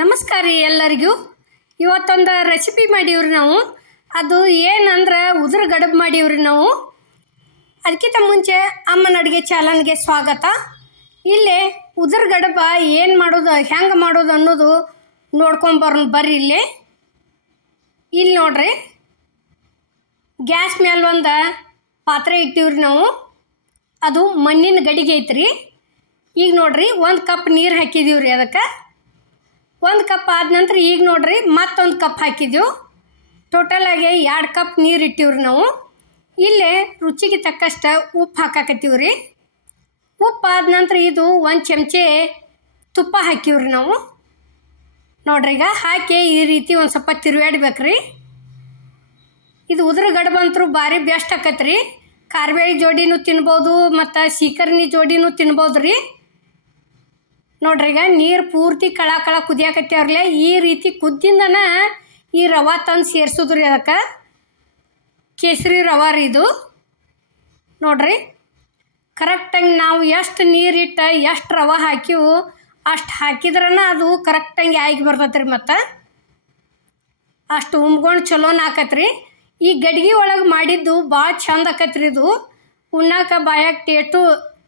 ನಮಸ್ಕಾರ ರೀ ಎಲ್ಲರಿಗೂ. ಇವತ್ತೊಂದು ರೆಸಿಪಿ ಮಾಡೀವ್ರಿ ನಾವು. ಅದು ಏನಂದ್ರೆ ಉದುರು ಗಡಬು ಮಾಡೀವ್ರಿ ನಾವು. ಅದಕ್ಕಿಂತ ಮುಂಚೆ ಅಮ್ಮನ ಅಡುಗೆ ಚಾನಲ್ಗೆ ಸ್ವಾಗತ. ಇಲ್ಲಿ ಉದುರು ಗಡಬ ಏನು ಮಾಡೋದು, ಹೆಂಗೆ ಮಾಡೋದು ಅನ್ನೋದು ನೋಡ್ಕೊಂಬರ್ ಬರ್ರಿ ಇಲ್ಲಿ. ಇಲ್ಲಿ ನೋಡ್ರಿ. ಗ್ಯಾಸ್ ಮೇಲೆ ಒಂದು ಪಾತ್ರೆ ಇಟ್ಟಿವ್ರಿ ನಾವು. ಅದು ಮಣ್ಣಿನ ಗಡಿಗೆ ಐತ್ರಿ. ಈಗ ನೋಡ್ರಿ ಒಂದು ಕಪ್ ನೀರು ಹಾಕಿದೀವಿ ಅದಕ್ಕೆ. ಒಂದು ಕಪ್ ಆದ ನಂತರ ಈಗ ನೋಡ್ರಿ ಮತ್ತೊಂದು ಕಪ್ ಹಾಕಿದ್ದೆವು ಟೋಟಲಾಗಿ ಎರಡು ಕಪ್ ನೀರು ಇಟ್ಟಿವ್ರಿ ನಾವು. ಇಲ್ಲೇ ರುಚಿಗೆ ತಕ್ಕಷ್ಟು ಉಪ್ಪು ಹಾಕಾಕತ್ತೀವಿ ರೀ ಉಪ್ಪು ಆದ ನಂತರ ಇದು ಒಂದು ಚಮಚೆ ತುಪ್ಪ ಹಾಕಿವ್ರಿ ನಾವು. ನೋಡ್ರಿ ಈಗ ಹಾಕಿ ಈ ರೀತಿ ಒಂದು ಸ್ವಲ್ಪ ತಿರುವಾಡ್ಬೇಕ್ರಿ ಇದು ಉದ್ರ ಗಡ್ಬಂತರು ಭಾರಿ ಬೆಸ್ಟ್ ಆಕತ್ರಿ. ಕಾರ್ಬೇಳಿ ಜೋಡಿನೂ ತಿನ್ಬೋದು, ಮತ್ತು ಸೀಕರ್ನಿ ಜೋಡಿನೂ ತಿನ್ಬೋದು ರೀ ನೋಡ್ರಿ, ಈಗ ನೀರು ಪೂರ್ತಿ ಕಳ ಕಳ ಕುದಿಯಾಕತ್ಯಾವ್ರಲೆ ಈ ರೀತಿ ಕುದ್ದಿಂದನ ಈ ರವೆ ತಂದು ಸೇರ್ಸೋದ್ರಿ ಅದಕ್ಕೆ. ಕೇಸರಿ ರವೆ ರೀ ಇದು. ನೋಡ್ರಿ ಕರೆಕ್ಟಾಗಿ ನಾವು ಎಷ್ಟು ನೀರಿಟ್ಟು, ಎಷ್ಟು ರವೆ ಹಾಕಿವು ಅಷ್ಟು ಹಾಕಿದ್ರನ ಅದು ಕರೆಕ್ಟಾಗಿ ಆಗಿ ಬರ್ತೈತೆ ರೀ ಮತ್ತು. ಅಷ್ಟು ಉಮ್ಕೊಂಡು ಚಲೋನ ಆಕತ್ರಿ. ಈ ಗಡ್ಗೆ ಒಳಗೆ ಮಾಡಿದ್ದು ಭಾಳ ಚಂದ ಆಕತ್ರಿ ಇದು. ಉಣ್ಣಾಕ ಬಾಯಾಗ ಟೇಟು,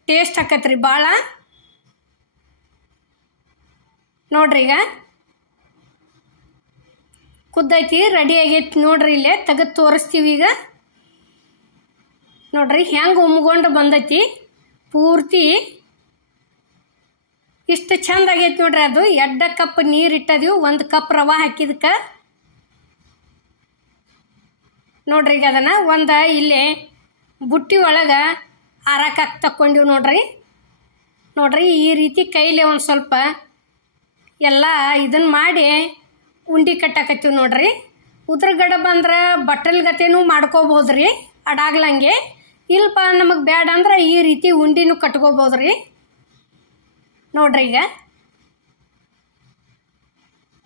ಟೇಸ್ಟ್ ಆಕತ್ರಿ ಭಾಳ. ನೋಡ್ರಿ ಈಗ. ಕುದ್ದೈತಿ ರೆಡಿ ಆಗೈತಿ ನೋಡ್ರಿ ಇಲ್ಲೇ, ತೆಗೆದು ತೋರಿಸ್ತೀವಿ ಈಗ. ನೋಡ್ರಿ, ಹೆಂಗೆ ಉಮ್ಗೊಂಡು ಬಂದೈತಿ. ಪೂರ್ತಿ ಇಷ್ಟು ಚಂದ ಆಗೈತಿ ನೋಡ್ರಿ ಅದು. ಎಡ್ಡ ಕಪ್ ನೀರು ಇಟ್ಟದೀವಿ ಒಂದು ಕಪ್ ರವೆ ಹಾಕಿದಕ್ಕೆ ನೋಡ್ರಿ ಈಗ ಅದನ್ನು, ಒಂದು ಇಲ್ಲಿ ಬುಟ್ಟಿ ಒಳಗೆ ಹಾರಾಕಕ್ಕೆ ತಕ್ಕೊಂಡಿವಿ ನೋಡ್ರಿ. ನೋಡ್ರಿ, ಈ ರೀತಿ ಕೈಲಿ ಒಂದು ಸ್ವಲ್ಪ ಎಲ್ಲ ಇದನ್ನು ಮಾಡಿ ಉಂಡಿ ಕಟ್ಟಾಕತ್ತೀವಿ ನೋಡ್ರಿ. ಉದ್ರಗಡ ಬಂದ್ರೆ ಬಟ್ಟಲ್ ಗತೆನೂ ಮಾಡ್ಕೋಬೋದು ರೀ ಅಡಾಗ್ಲಂಗೆ. ಇಲ್ಪ ನಮಗೆ ಬೇಡ ಅಂದ್ರೆ ಈ ರೀತಿ ಉಂಡಿನೂ ಕಟ್ಕೋಬೋದು ರೀ ನೋಡ್ರಿ ಈಗ.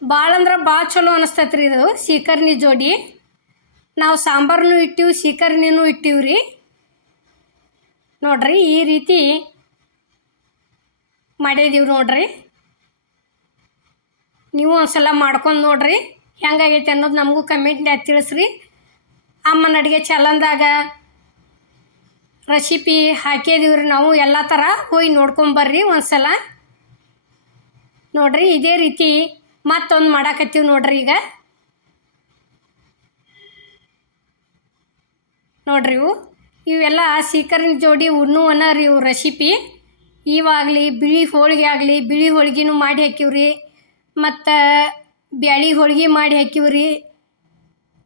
ಭಾಳ ಅಂದ್ರೆ ಭಾಳ ಚಲೋ ಅನಿಸ್ತೈತೆ ರೀ ಇದು ಸೀಕರ್ನಿ ಜೋಡಿ. ನಾವು ಸಾಂಬಾರ್ನೂ ಇಟ್ಟಿವಿ ಸೀಕರ್ನಿನೂ ಇಟ್ಟಿವಿ ರೀ ನೋಡ್ರಿ ಈ ರೀತಿ ಮಾಡಿದೀವಿ ನೋಡ್ರಿ. ನೀವು ಒಂದ್ಸಲ ಮಾಡ್ಕೊಂಡು ನೋಡ್ರಿ. ಹೆಂಗಾಗೈತೆ ಅನ್ನೋದು ನಮಗೂ ಕಮೆಂಟ್ನ್ಯಾಗ ತಿಳಿಸ್ರಿ. ಅಮ್ಮನ ಅಡುಗೆ ಚಾಲನ್ದಾಗ ರೆಸಿಪಿ ಹಾಕಿದೀವ್ರಿ ನಾವು ಎಲ್ಲ ಥರ ಹೋಗಿ ನೋಡ್ಕೊಂಬರ್ರಿ ಒಂದ್ಸಲ. ನೋಡ್ರಿ ಇದೇ ರೀತಿ ಮತ್ತೊಂದು ಮಾಡಾಕತ್ತೀವಿ ನೋಡ್ರಿ ಈಗ. ನೋಡ್ರಿ ಇವು. ಇವೆಲ್ಲ ಸೀಕರಿನ ಜೋಡಿ ಉಣ್ಣುವನ ರೀ ಇವು ರೆಸಿಪಿ ಇವಾಗಲಿ ಬಿಳಿ ಹೋಳಿಗೆ ಆಗಲಿ ಬಿಳಿ ಹೋಳಿಗೆನೂ ಮಾಡಿ ಹಾಕಿವ್ರಿ. ಮತ್ತು ಬ್ಯಾಳಿ ಹೋಳ್ಗೆ ಮಾಡಿ ಹಾಕಿವ್ರಿ.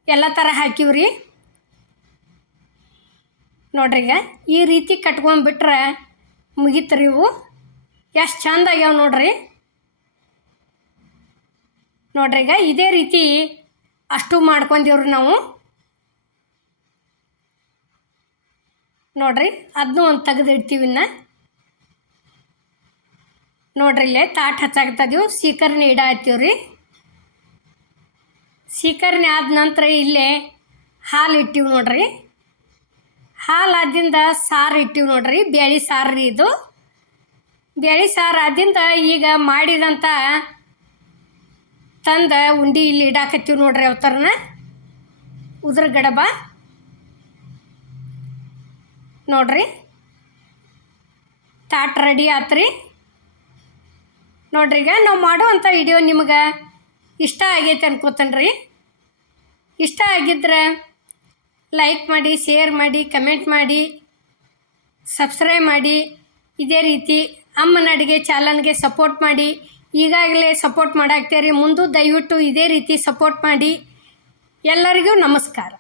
ಎಲ್ಲ ಥರ ಹಾಕಿವ್ರಿ. ನೋಡ್ರಿ ಈಗ ಈ ರೀತಿ ಕಟ್ಕೊಂಡ್ಬಿಟ್ರೆ ರೀ ಇವು. ಎಷ್ಟು ಚಂದ ಆಗ್ಯಾವ ನೋಡ್ರಿ. ನೋಡ್ರಿ ಈಗ ಇದೇ ರೀತಿ ಅಷ್ಟು ಮಾಡ್ಕೊಂಡೀವ್ರಿ ನಾವು. ನೋಡ್ರಿ ಅದನ್ನೂ ಒಂದು ತೆಗೆದಿಡ್ತೀವಿ ಇನ್ನು. ನೋಡ್ರಿ ಇಲ್ಲೇ ತಾಟ್ ಹಚ್ಚಾಕತ್ತದೀವಿ ಸೀಕರ್ಣಿ ಇಡಾಯ್ತೀವಿ ರೀ ಸೀಕರ್ಣಿ ಆದ ನಂತರ ಇಲ್ಲೇ ಹಾಲು ಇಟ್ಟಿವಿ ನೋಡ್ರಿ. ಹಾಲು ಆದಿಂದ ಸಾರು ಇಟ್ಟಿವಿ ನೋಡ್ರಿ. ಬೇಳೆ ಸಾರು ರೀ ಇದು. ಬೇಳೆ ಸಾರು ಆದಿಂದ ಈಗ ಮಾಡಿದಂಥ ತಂದ ಉಂಡಿ ಇಲ್ಲಿ ಇಡಾಕತ್ತೀವಿ ನೋಡ್ರಿ ಅವತರನ. ಉದ್ರ ಗಡಬ. ನೋಡ್ರಿ. ತಾಟ್ ರೆಡಿ ಆತ್ರಿ. ನೋಡ್ರಿ ಈಗ ನಾವು ಮಾಡುವಂಥ ವಿಡಿಯೋ ನಿಮಗೆ ಇಷ್ಟ ಆಗೈತೆ ಅನ್ಕೋತೇನೆ ರೀ ಇಷ್ಟ ಆಗಿದ್ರೆ ಲೈಕ್ ಮಾಡಿ ಶೇರ್ ಮಾಡಿ ಕಮೆಂಟ್ ಮಾಡಿ ಸಬ್ಸ್ಕ್ರೈಬ್ ಮಾಡಿ, ಇದೇ ರೀತಿ ಅಮ್ಮನ ಅಡುಗೆ ಚಾನಲ್ಗೆ ಸಪೋರ್ಟ್ ಮಾಡಿ, ಈಗಾಗಲೇ ಸಪೋರ್ಟ್ ಮಾಡಾಕ್ತೀರಿ. ಮುಂದೆ ದಯವಿಟ್ಟು ಇದೇ ರೀತಿ ಸಪೋರ್ಟ್ ಮಾಡಿ. ಎಲ್ಲರಿಗೂ ನಮಸ್ಕಾರ.